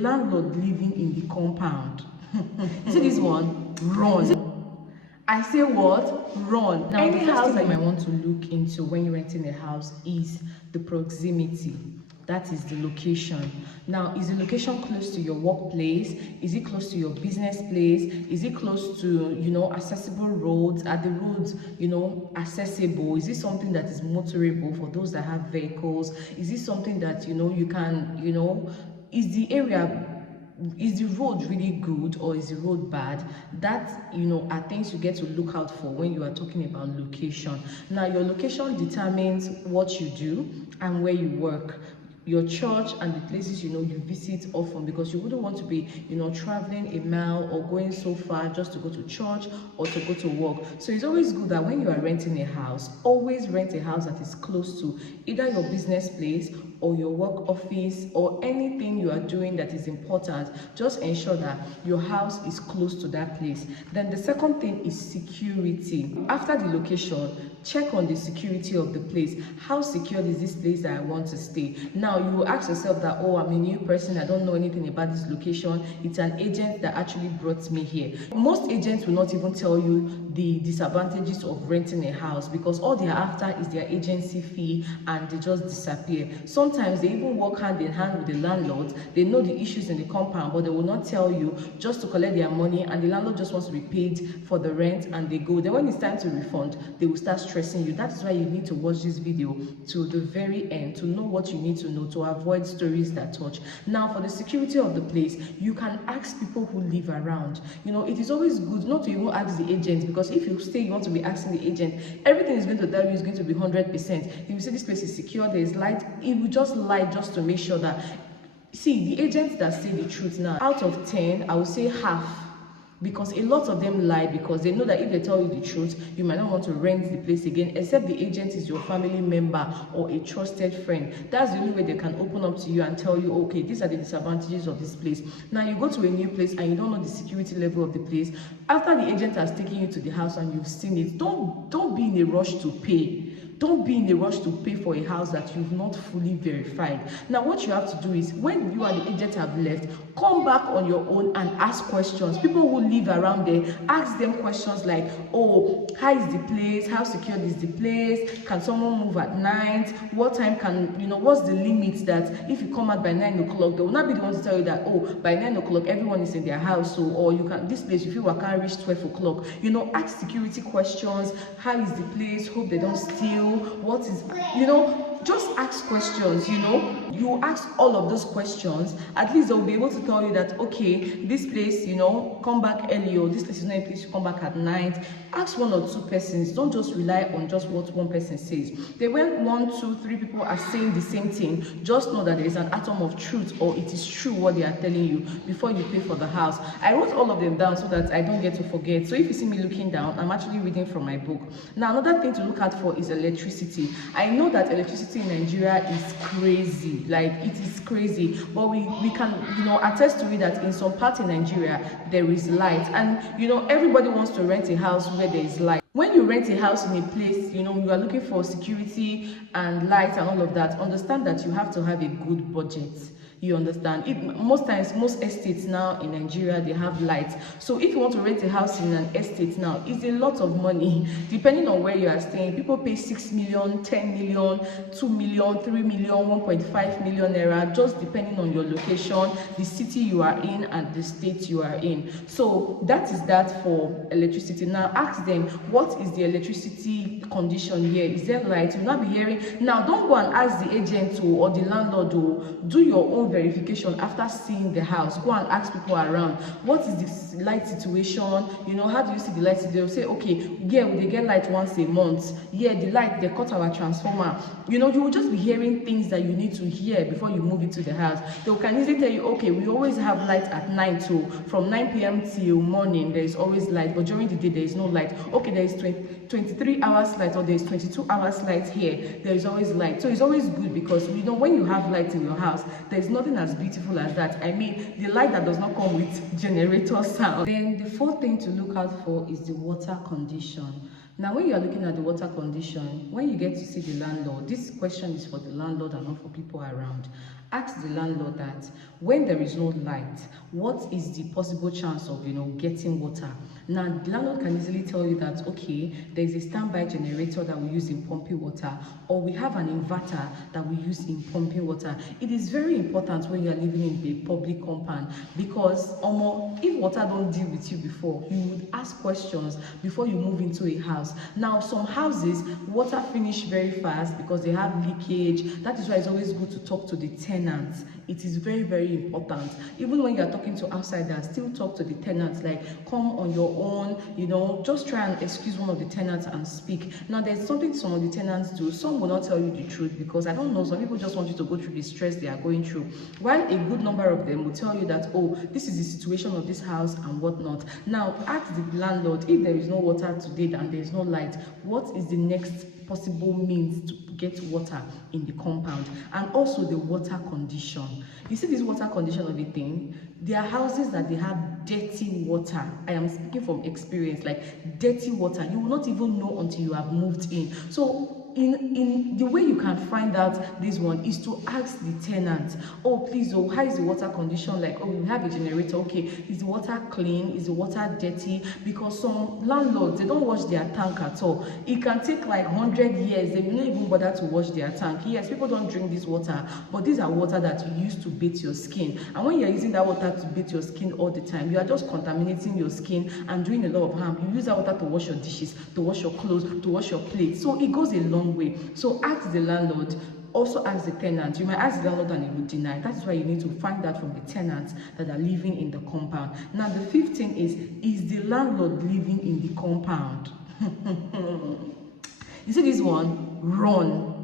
landlord living in the compound. You see this one? Run. I say what? Run. Now, any house that you might want to look into when you're renting a house is the proximity. That is the location. Now, is the location close to your workplace? Is it close to your business place? Is it close to, accessible roads? Are the roads, accessible? Is it something that is motorable for those that have vehicles? Is it something that, you can, is the area, is the road really good or is the road bad? That are things you get to look out for when you are talking about location. Now, your location determines what you do and where you work, your church and the places you visit often, because you wouldn't want to be traveling a mile or going so far just to go to church or to go to work. So it's always good that when you are renting a house, always rent a house that is close to either your business place or your work office or anything you are doing that is important. Just ensure that your house is close to that place. Then the second thing is security. After the location, check on the security of the place. How secure is this place that I want to stay? Now you will ask yourself that, oh, I'm a new person, I don't know anything about this location. It's an agent that actually brought me here. Most agents will not even tell you the disadvantages of renting a house, because all they're after is their agency fee and they just disappear. Sometimes they even work hand in hand with the landlords. They know the issues in the compound, but they will not tell you, just to collect their money, and the landlord just wants to be paid for the rent and they go. Then when it's time to refund, they will start stressing you. That is why you need to watch this video to the very end to know what you need to know to avoid stories that touch. Now, for the security of the place, you can ask people who live around. It is always good not to even ask the agent, because if you say you want to be asking the agent, everything is going to tell you is going to be 100%. If you say this place is secure, there is light, it will just lie just to make sure that. See, the agents that say the truth now, out of 10, I would say half, because a lot of them lie, because they know that if they tell you the truth, you might not want to rent the place again, except the agent is your family member or a trusted friend. That's the only way they can open up to you and tell you, okay, these are the disadvantages of this place. Now you go to a new place and you don't know the security level of the place. After the agent has taken you to the house and you've seen it, don't be in a rush to pay. Don't be in a rush to pay for a house that you've not fully verified. Now, what you have to do is, when you and the agent have left, come back on your own and ask questions. People who live around there, ask them questions like, oh, how is the place? How secure is the place? Can someone move at night? What time can, what's the limit that if you come out by 9 o'clock, they will not be the ones to tell you that, oh, by 9 o'clock, everyone is in their house, so, or you can, this place, if you can't reach 12 o'clock, ask security questions. How is the place? Hope they don't steal. What is, just ask questions. You ask all of those questions, at least they'll be able to tell you that, okay, this place, come back early, or this place is not a place you come back at night. Ask 1 or 2 persons. Don't just rely on just what one person says. Then when 1, 2, 3 people are saying the same thing, just know that there is an atom of truth, or it is true what they are telling you, before you pay for the house. I wrote all of them down so that I don't get to forget. So if you see me looking down, I'm actually reading from my book. Now, another thing to look out for is electricity. I know that electricity in Nigeria is crazy, like it is crazy, but we can attest to it that in some parts in Nigeria there is light, and everybody wants to rent a house where there is light. When you rent a house in a place, you are looking for security and light and all of that, understand that you have to have a good budget. You understand? Most times, most estates now in Nigeria, they have lights. So if you want to rent a house in an estate now, it's a lot of money. Depending on where you are staying, people pay 6 million, 10 million, 2 million, 3 million, 1.5 million naira, just depending on your location, the city you are in, and the state you are in. So that is that for electricity. Now ask them, what is the electricity condition here? Is there light? You'll not be hearing. Now don't go and ask the agent or the landlord. Do your own verification after seeing the house. Go and ask people around, what is the light situation? How do you see the light? They'll say, okay, yeah, they get light once a month. Yeah, the light, they cut our transformer. You will just be hearing things that you need to hear before you move into the house. They can easily tell you, okay, we always have light at night, so from 9 p.m. till morning there is always light, but during the day there is no light. Okay, there is 23 hours light, or there is 22 hours light here. There is always light. So it's always good, because when you have light in your house, there is nothing as beautiful as that. I mean, the light that does not come with generator sound. Then the fourth thing to look out for is the water condition. Now, when you are looking at the water condition, when you get to see the landlord, this question is for the landlord and not for people around. Ask the landlord that when there is no light, what is the possible chance of getting water? Now the landlord can easily tell you that okay, there is a standby generator that we use in pumping water, or we have an inverter that we use in pumping water. It is very important when you are living in a public compound, because if water don't deal with you before, you would ask questions before you move into a house. Now some houses, water finish very fast because they have leakage. That is why it's always good to talk to the tenants. It is very, very important. Even when you are talking to outsiders, still talk to the tenants, like come on your own, just try and excuse one of the tenants and speak. Now there's something some of the tenants do. Some will not tell you the truth because I don't know, some people just want you to go through the stress they are going through, while a good number of them will tell you that, oh, this is the situation of this house and whatnot. Now ask the landlord, if there is no water today and there is no light, what is the next possible means to get water in the compound? And also the water condition. You see this water condition of a thing, there are houses that they have dirty water. I am speaking from experience, like dirty water. You will not even know until you have moved in. So in the way you can find out this one is to ask the tenant, oh please, oh, how is the water condition like? Oh, we have a generator. Okay, is the water clean? Is the water dirty? Because some landlords, they don't wash their tank at all. It can take like 100 years, they will not even bother to wash their tank. Yes, people don't drink this water, but these are water that you use to bathe your skin. And when you're using that water to bathe your skin all the time, you are just contaminating your skin and doing a lot of harm. You use that water to wash your dishes, to wash your clothes, to wash your plates. So it goes a long way. So ask the landlord, also ask the tenant. You might ask the landlord and he will deny. That is why you need to find out from the tenants that are living in the compound. Now the fifth thing is the landlord living in the compound? You see this one? Run.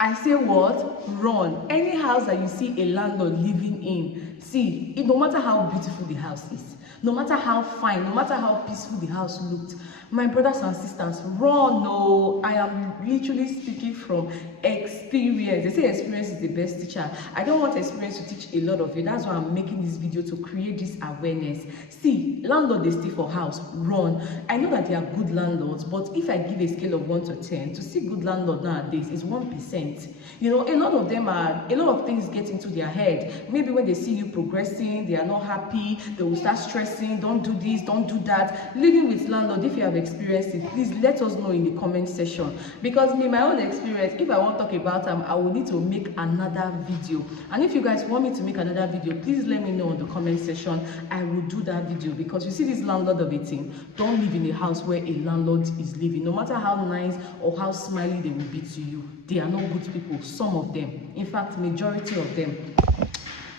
I say what? Run. Any house that you see a landlord living in, see, no matter how beautiful the house is, no matter how fine, no matter how peaceful the house looked, my brothers and sisters, run. No, I am literally speaking from experience. They say experience is the best teacher. I don't want experience to teach a lot of you. That's why I'm making this video, to create this awareness. See, landlord, they stay for house, run. I know that they are good landlords, but if I give a scale of 1 to 10, to see good landlord nowadays is 1%. A lot of them a lot of things get into their head. Maybe when they see you progressing, they are not happy, they will start stressing, don't do this, don't do that. Living with landlord, if you have experienced it, please let us know in the comment section, because me, my own experience, if I want to talk about them, I will need to make another video. And if you guys want me to make another video, please let me know in the comment section. I will do that video, because you see this landlord of a thing, don't live in a house where a landlord is living. No matter how nice or how smiley they will be to you, they are not good people. Some of them, in fact majority of them.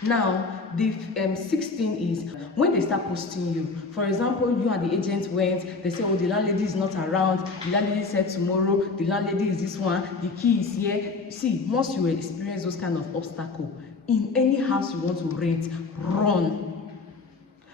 Now the 16 is when they start posting you. For example, you and the agent went, they say, oh, the landlady is not around, the landlady said tomorrow, the landlady is this one, the key is here. See, once you experience those kind of obstacle in any house you want to rent, run.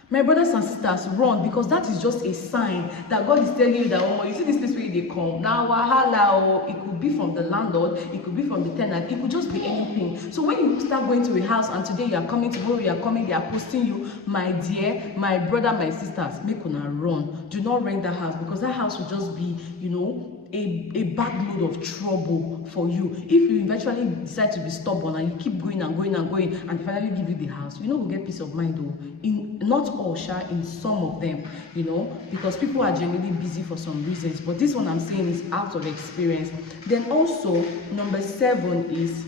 My brothers and sisters, run, because that is just a sign that God is telling you that, oh, you see this place where they come now, wahala. It could be from the landlord, it could be from the tenant, it could just be anything. So when you start going to a house and today you are coming, tomorrow you are coming, they are posting you, my dear, my brother, my sisters, make una run. Do not rent that house, because that house will just be, a bag load of trouble for you. If you eventually decide to be stubborn and you keep going and going and going, and they finally give you the house, we'll get peace of mind though. In not all, in some of them, because people are generally busy for some reasons. But this one I'm saying is out of experience. Then also number 7 is,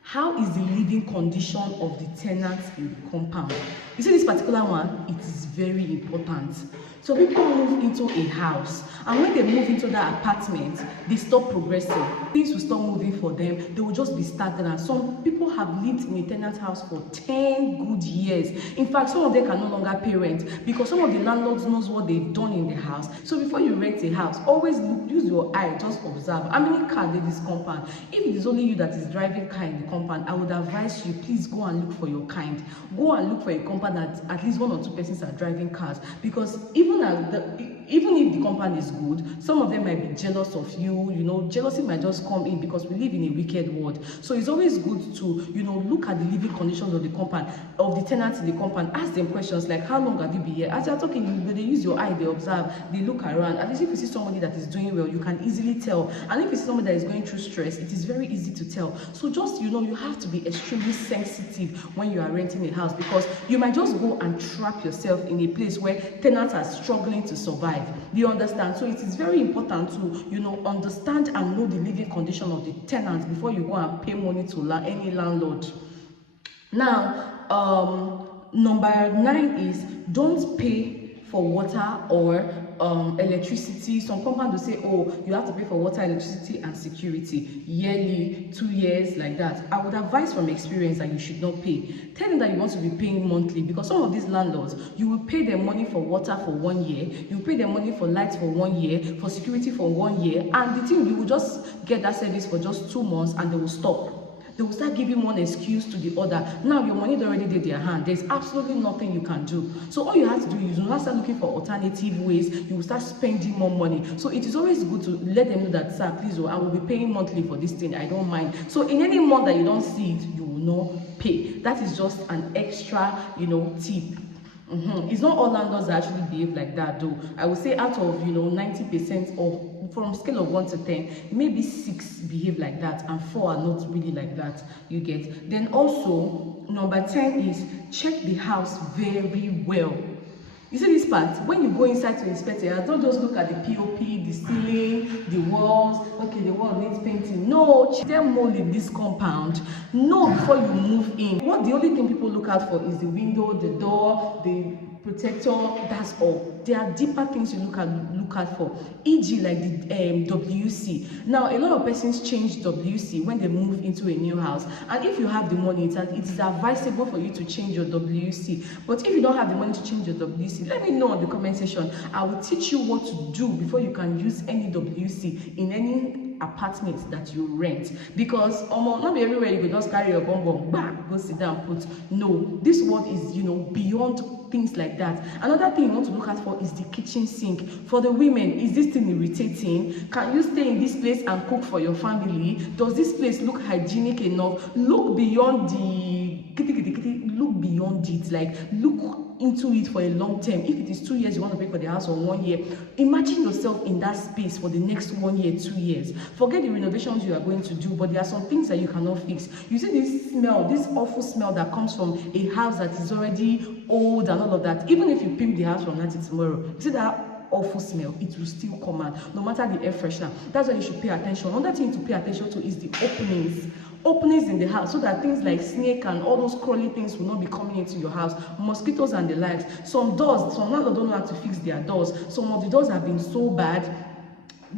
how is the living condition of the tenants in the compound? You see this particular one, it is very important. So people move into a house, and when they move into that apartment, they stop progressing. Things will stop moving for them. They will just be stagnant. Some people have lived in a tenant house for 10 good years. In fact, some of them can no longer pay rent, because some of the landlords knows what they've done in the house. So before you rent a house, always look, use your eye, just observe how many cars in this compound. If it is only you that is driving car in the compound, I would advise you, please go and look for your kind. Go and look for a compound that at least 1 or 2 persons are driving cars, because even even if the compound is good, some of them might be jealous of you. You know, jealousy might just come in because we live in a wicked world. So it's always good to, you know, look at the living conditions of the compound, of the tenants in the compound. Ask them questions like, how long have you been here? As you're talking, they use your eye, they observe, they look around. At least if you see somebody that is doing well, you can easily tell. And if you see somebody that is going through stress, it is very easy to tell. So just, you know, you have to be extremely sensitive when you are renting a house, because you might just go and trap yourself in a place where tenants are struggling to survive. Do you understand? So it is very important to, you know, understand and know the living condition of the tenants before you go and pay money to any landlord. Now, number 9 is don't pay for water or electricity. Some compounds will say, oh, you have to pay for water, electricity and security yearly, 2 years, like that. I would advise from experience that you should not pay. Tell them that you want to be paying monthly, because some of these landlords, you will pay them money for water for 1 year, you will pay them money for lights for 1 year, for security for 1 year, and the thing, you will just get that service for just 2 months and they will stop. They will start giving one excuse to the other. Now your money is already in their hand. There's absolutely nothing you can do. So all you have to do is you will start looking for alternative ways. You will start spending more money. So it is always good to let them know that, sir, please, I will be paying monthly for this thing. I don't mind. So in any month that you don't see it, you will not pay. That is just an extra, you know, tip. It's not all landlords that actually behave like that, though. I would say out of, you know, 90% of, from scale of 1 to 10, maybe 6 behave like that and 4 are not really like that. You get? Then also, number 10 is check the house very well. You see this part, when you go inside to inspect it, don't just look at the POP, the ceiling, the walls. Okay, the wall needs painting. No, check them mold in this compound. No, before you move in. What the only thing people look out for is the window, the door, the protector. That's all. There are deeper things you look out for, e.g. like the WC. Now, a lot of persons change WC when they move into a new house, and if you have the money, it is advisable for you to change your WC. But if you don't have the money to change your WC, let me know in the comment section. I will teach you what to do before you can use any WC in any apartments that you rent, because not be everywhere you go just carry your bum back, go sit down, put. No, this world is, you know, beyond things like that. Another thing you want to look out for is the kitchen sink. For the women, is this thing irritating? Can you stay in this place and cook for your family? Does this place look hygienic enough? Look beyond look beyond it, like look into it for a long term. If it is 2 years you want to pay for the house, or 1 year, imagine yourself in that space for the next 1 year, 2 years. Forget the renovations you are going to do, but there are some things that you cannot fix. You see this smell, this awful smell that comes from a house that is already old and all of that. Even if you pimp the house from now to tomorrow, you see that awful smell, it will still come out, no matter the air freshener. That's why you should pay attention. Another thing to pay attention to is the openings in the house, so that things like snake and all those crawly things will not be coming into your house, mosquitoes and the likes. Some landlords don't know how to fix their doors. Some of the doors have been so bad,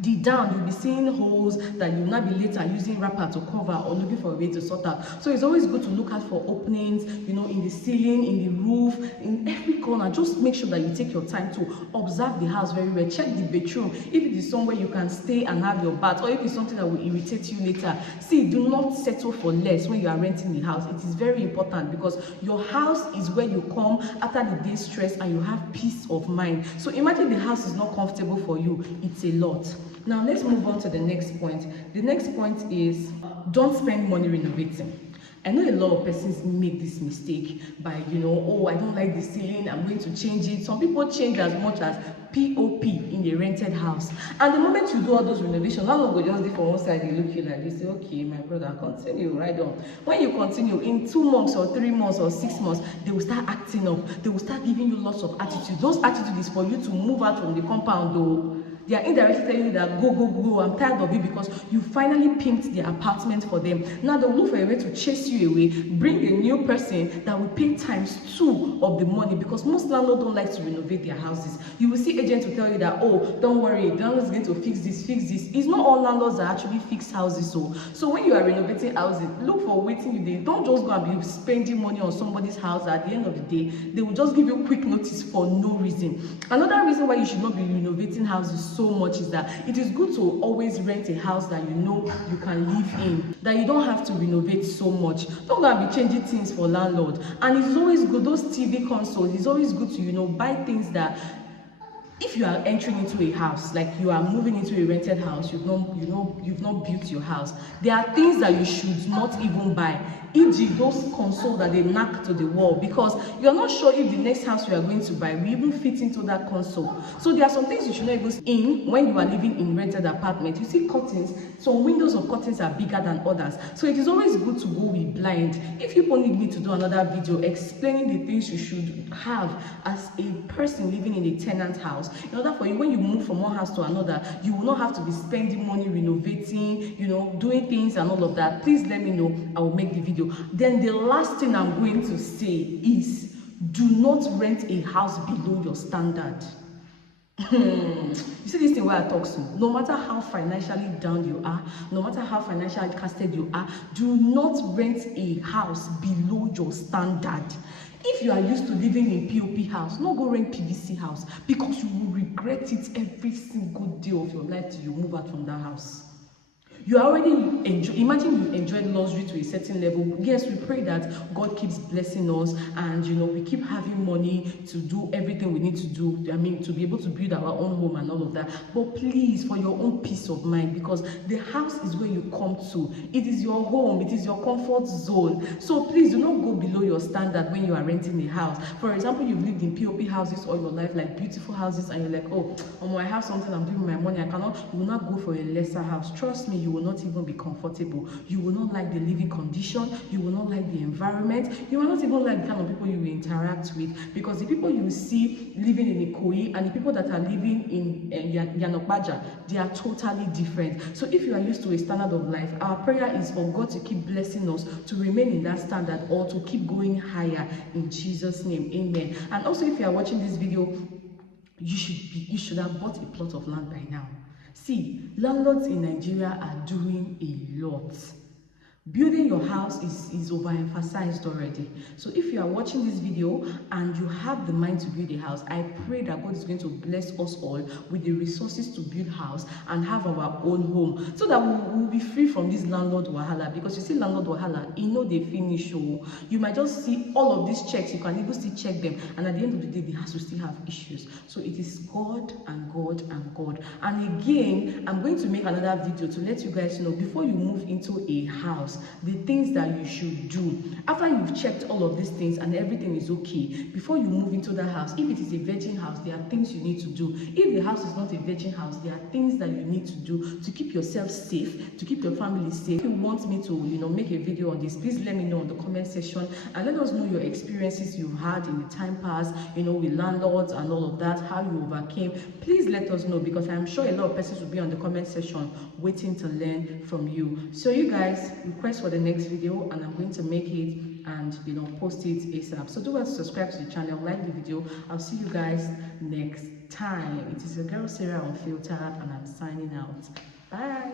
deep down you'll be seeing holes that you will not be later using wrapper to cover or looking for a way to sort out. So it's always good to look out for openings, you know, in the ceiling, in the roof, in every corner. Just make sure that you take your time to observe the house very well. Check the bedroom, if it is somewhere you can stay and have your bath, or if it's something that will irritate you later. See, do not settle for less when you are renting the house. It is very important, because your house is where you come after the day's stress and you have peace of mind. So imagine the house is not comfortable for you, it's a lot. Now let's move on to the next point. The next point is don't spend money renovating. I know a lot of persons make this mistake by, you know, oh, I don't like the ceiling, I'm going to change it. Some people change as much as POP in a rented house. And the moment you do all those renovations, how long will just do for one side, they look you like, they say, okay, my brother, continue, right on. When you continue, in 2 months or 3 months or 6 months, they will start acting up. They will start giving you lots of attitude. Those attitudes is for you to move out from the compound, though. They are indirectly telling you that go, I'm tired of it, because you finally pimped the apartment for them. Now they'll look for a way to chase you away, bring a new person that will pay ×2 of the money, because most landlords don't like to renovate their houses. You will see agents will tell you that, oh, don't worry, the landlord is going to fix this. It's not all landlords that actually fix houses. So when you are renovating houses, look for waiting you day. Don't just go and be spending money on somebody's house. At the end of the day, they will just give you quick notice for no reason. Another reason why you should not be renovating houses so much is that it is good to always rent a house that you know you can live in, that you don't have to renovate so much. Don't go and be changing things for landlord. And it's always good, those TV consoles, it's always good to, you know, buy things that if you are entering into a house, like you are moving into a rented house, you've not built your house, there are things that you should not even buy, e.g. those console that they knock to the wall, because you're not sure if the next house you are going to buy will even fit into that console. So there are some things you should not even in when you are living in rented apartment. You see curtains, some windows of curtains are bigger than others, so it is always good to go with blind. If you need me to do another video explaining the things you should have as a person living in a tenant house, in order for you, when you move from one house to another, you will not have to be spending money renovating, doing things and all of that, please let me know. I will make the video. Then the last thing I'm going to say is, do not rent a house below your standard. You see this thing where I talk so, no matter how financially down you are, no matter how financially casted you are, do not rent a house below your standard. If you are used to living in POP house, no go rent PVC house, because you will regret it every single day of your life till you move out from that house. You already imagine you've enjoyed luxury to a certain level. Yes, we pray that God keeps blessing us, and we keep having money to do everything we need to do, to be able to build our own home and all of that. But please, for your own peace of mind, because the house is where you come to, it is your home, it is your comfort zone. So please do not go below your standard when you are renting a house. For example, you've lived in POP houses all your life, like beautiful houses, and you're like, oh, I have something, I'm doing my money, you will not go for a lesser house. Trust me, you will not even be comfortable. You will not like the living condition, you will not like the environment, you will not even like the kind of people you will interact with, because the people you see living in Ikoyi and the people that are living in Yanokbaja, they are totally different. So if you are used to a standard of life, our prayer is for God to keep blessing us to remain in that standard, or to keep going higher, in Jesus' name, amen. And also, if you are watching this video, you should have bought a plot of land by now. See, landlords in Nigeria are doing a lot. Building your house is overemphasized already. So if you are watching this video and you have the mind to build a house, I pray that God is going to bless us all with the resources to build house and have our own home, so that we will be free from this landlord wahala. Because you see, landlord wahala, they finish. You might just see all of these checks, you can even still check them, and at the end of the day, the house will still have issues. So it is God and God and God. And again, I'm going to make another video to let you guys know, before you move into a house, the things that you should do. After you've checked all of these things and everything is okay, before you move into that house, if it is a virgin house, there are things you need to do. If the house is not a virgin house, there are things that you need to do to keep yourself safe, to keep your family safe. If you want me to make a video on this, please let me know in the comment section, and let us know your experiences you've had in the time past, with landlords and all of that, how you overcame. Please let us know, because I'm sure a lot of persons will be on the comment section waiting to learn from you. So you guys, request for the next video, and I'm going to make it and post it ASAP. So do well to subscribe to the channel, like the video. I'll see you guys next time. It is your girl Sarah Unfiltered, and I'm signing out. Bye.